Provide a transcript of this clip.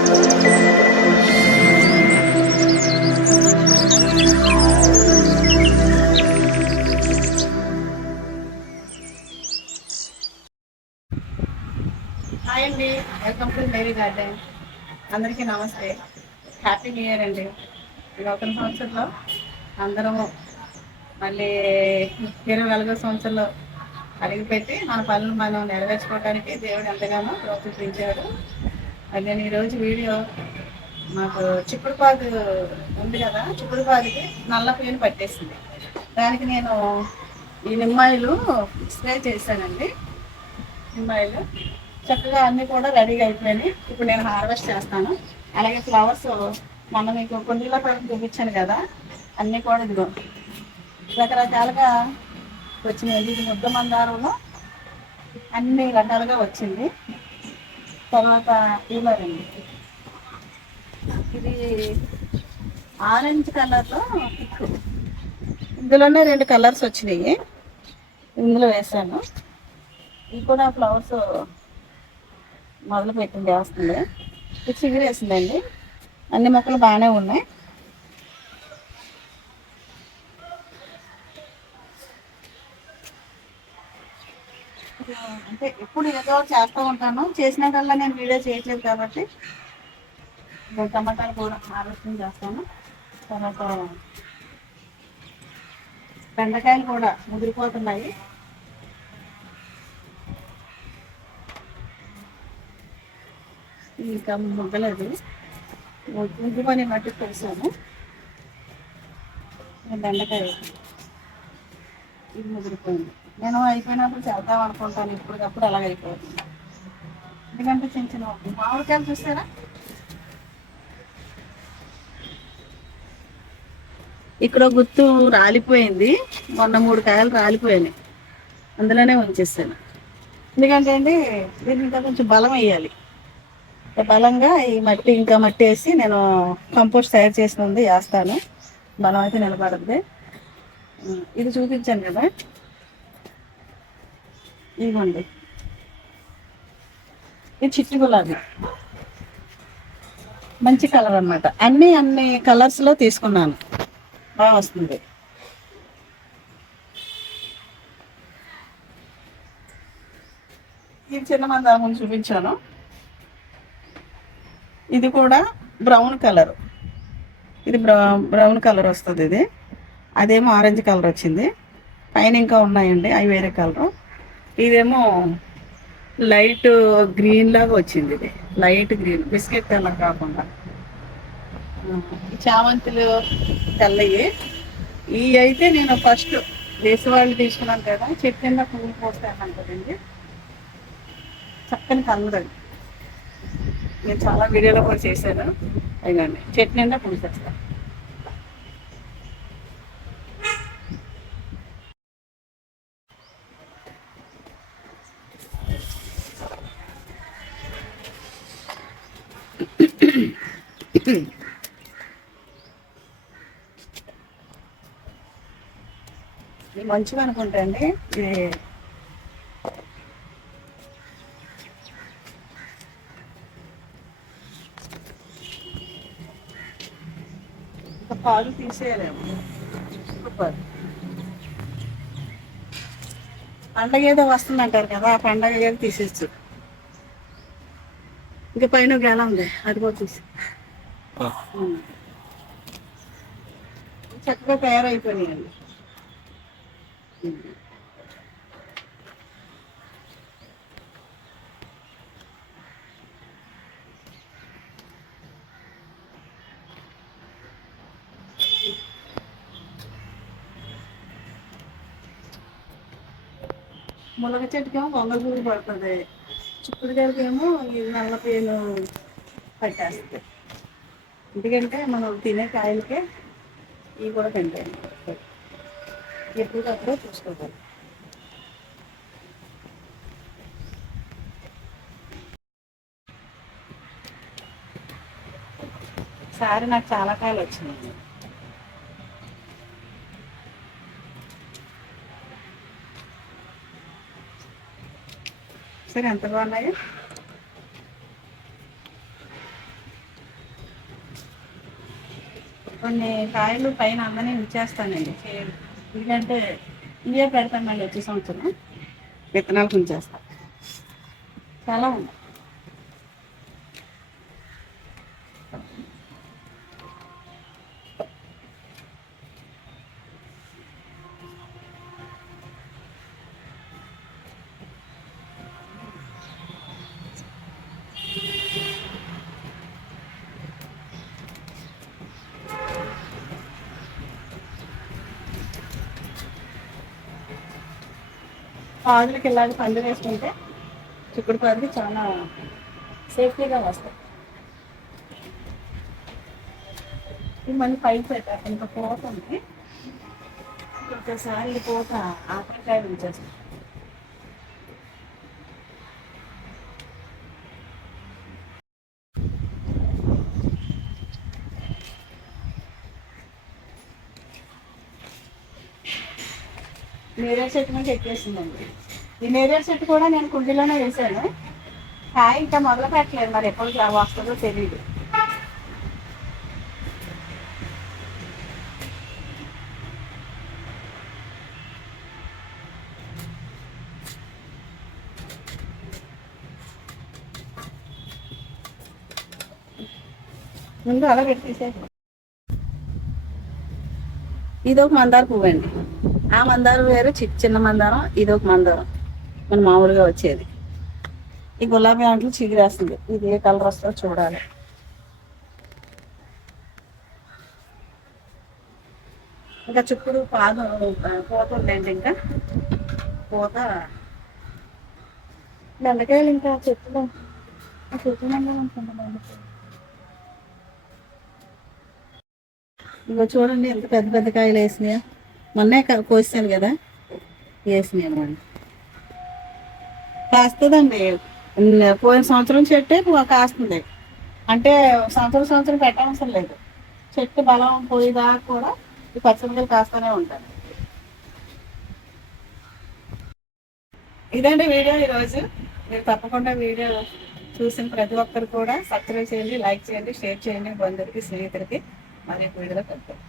Hi అండి, welcome to Mary garden. అందరికీ నమస్తే, హ్యాపీ న్యూ ఇయర్ అండి. ఈ నూతన సంవత్సరంలో అందరము మళ్ళీ 24వ సంవత్సరంలో అడుగుపెట్టి మన పనులు మనం నెరవేర్చుకోవడానికి దేవుడు ఎంతగానో ప్రోత్సహించాడు. అది నేను ఈరోజు వీడియో మాకు చిక్కుడుపాదు ఉంది కదా, చిక్కుడుపాదికి నల్ల పేను పట్టేసింది. దానికి నేను ఈ నిమ్మాయిలు స్ప్రే చేశానండి. నిమ్మాయిలు చక్కగా అన్నీ కూడా రెడీగా అయిపోయినాయి. ఇప్పుడు నేను హార్వెస్ట్ చేస్తాను. అలాగే ఫ్లవర్స్ మొన్న మీకు కుండీలో పెట్టి చూపించాను కదా, అన్నీ కూడా ఇదిగో రకరకాలుగా వచ్చినాయి. ఇది ముద్ద మందారంలో అన్ని రకాలుగా వచ్చింది. తర్వాత ఇవ్వరండి, ఇది ఆరెంజ్ కలర్లో పిక్, ఇందులోనే 2 కలర్స్ వచ్చినాయి, ఇందులో వేసాను. ఇది కూడా ఫ్లవర్స్ మొదలు పెట్టింది, వేస్తుంది. ఇది చిగురేసిందండి. అన్ని మొక్కలు బాగానే ఉన్నాయి. అంటే ఎప్పుడు ఏదో చేస్తూ ఉంటాను, చేసినకల్లా నేను వీడియో చేయట్లేదు కాబట్టి టమాటాలు కూడా హార్వెస్టింగ్ చేస్తాను. తర్వాత బెండకాయలు కూడా ముదిరిపోతున్నాయి. ఇంకా ముగ్గలేదు, ముగ్గు పని మట్టి తెలిసాను. బెండకాయ ఇది ముదిరిపోయింది. నేను అయిపోయినప్పుడు చేద్దాం అనుకుంటాను, ఇప్పటికప్పుడు అలాగ అయిపోతుంది. ఎందుకంటే చిన్న చిన్న మామిడికాయలు చూసారా, ఇక్కడ గుత్తు రాలిపోయింది. మొన్న 3 కాయలు రాలిపోయినాయి, అందులోనే ఉంచేస్తాను. ఎందుకంటే అండి దీన్ని ఇంకా కొంచెం బలం వేయాలి. బలంగా ఈ మట్టి ఇంకా మట్టి వేసి నేను కంపోస్ట్ తయారు చేసిన ఉంది వేస్తాను, బలం అయితే నిలబడుద్ది. ఇది చూపించాను కదా, ఇదిగోండి, ఇది చిట్టి గులాబీ, మంచి కలర్ అనమాట. అన్ని కలర్స్లో తీసుకున్నాను, బాగా వస్తుంది. ఇది చిన్న మందారం ముందు చూపించాను, ఇది కూడా బ్రౌన్ కలర్, ఇది బ్రౌన్ కలర్ వస్తుంది. ఇది అదేమో ఆరెంజ్ కలర్ వచ్చింది. పైన ఇంకా ఉన్నాయండి, అవి వేరే కలరు. ఇదేమో లైట్ గ్రీన్ లాగా వచ్చింది, ఇది లైట్ గ్రీన్, బిస్కెట్ కలర్ కాకుండా. చామంతులు తెల్లయి, ఇవి అయితే నేను ఫస్ట్ దేశవాళ్ళు తీసుకున్నాను కదా, చెట్టు కింద పువ్వులు పోస్తాను కదండి, చక్కని కలర్ అది. నేను చాలా వీడియోలో కూడా చేశాను. అదిగోండి, చెట్టు నిండా పూసేస్తాను. ఇది మంచిగా అనుకుంటా అండి. ఇది ఇంకా పాలు తీసేయలేము. సూపర్. పండగ ఏదో వస్తుందంటారు కదా, ఆ పండగ ఏదో తీసేచ్చు. ఇంకా పైన గెల ఉంది, అది కూడా తీసి చక్కగా తయారైపోయినాయండి. మునగ చెట్టుకేమో వంగపూలు పడుతుంది, చిక్కుడుకాయలకేమో ఈ నల్ల పేను పట్టేస్తుంది. ఎందుకంటే మనం తినే కాయలకే ఇవి కూడా తింటాయి, ఎప్పటికప్పుడే చూసుకోవాలి. సారి నాకు చాలా కాయలు వచ్చినాయి. సరే ఎంత బాగున్నాయి. కొన్ని కాయలు పైన అందరినీ ఉంచేస్తానండి, ఎందుకంటే ఇవే పెడతాను మళ్ళీ వచ్చే సంవత్సరం విత్తనాలకు ఉంచేస్తాను. చాలా ఉన్నాయి. పాదులకి ఇలాగ పండు వేసుకుంటే చిక్కుడు పాదులు చాలా సేఫ్టీగా వస్తాయి. ఇది మళ్ళీ పైకి పెట్టారు, ఇంకా పూత ఉంది, ఒకసారి పూత ఆపరకాయలు ఉంచేస్తాం. నేరేడు చెట్టు మీద ఎక్కేసిందండి. ఈ నేరేడు చెట్టు కూడా నేను కుండీలోనే వేసాను, కాయ ఇంకా మొదలు పెట్టలేదు, మరి ఎప్పుడు వస్తుందో తెలియదు. ముందు అలా పెట్టి తీసేసి, ఇది ఒక మందార పువ్వు అండి. ఆ మందారం వేరే, చిన్న మందారం, ఇది ఒక మందారం మన మామూలుగా వచ్చేది. ఈ గులాబీ ఆంట్లు చిగురేస్తుంది, ఇది ఏ కలర్ వస్తుందో చూడాలి. ఇంకా చుట్టూ పూత ఉందండి, ఇంకా పూత బెండకాయలు ఇంకా చెట్లు ఇగో చూడండి ఎంత పెద్ద పెద్ద కాయలు వేసినాయా. మొన్నే కోసాను కదా, వేసినాయి అన్నమాట. కాస్తుందండి, పోయిన సంవత్సరం చెట్టే కాస్తుంది. అంటే సంవత్సరం పెట్టవసరం లేదు, చెట్టు బలం పోయేదాకా కూడా ఈ పచ్చిమిరపకాయలు కాస్తూనే ఉంటాయి. ఇదండి వీడియో ఈరోజు. మీరు తప్పకుండా వీడియో చూసిన ప్రతి ఒక్కరు కూడా సబ్స్క్రైబ్ చేయండి, లైక్ చేయండి, షేర్ చేయండి బంధువులకి, స్నేహితులకి. మరి వీడియోలో కలుద్దాం.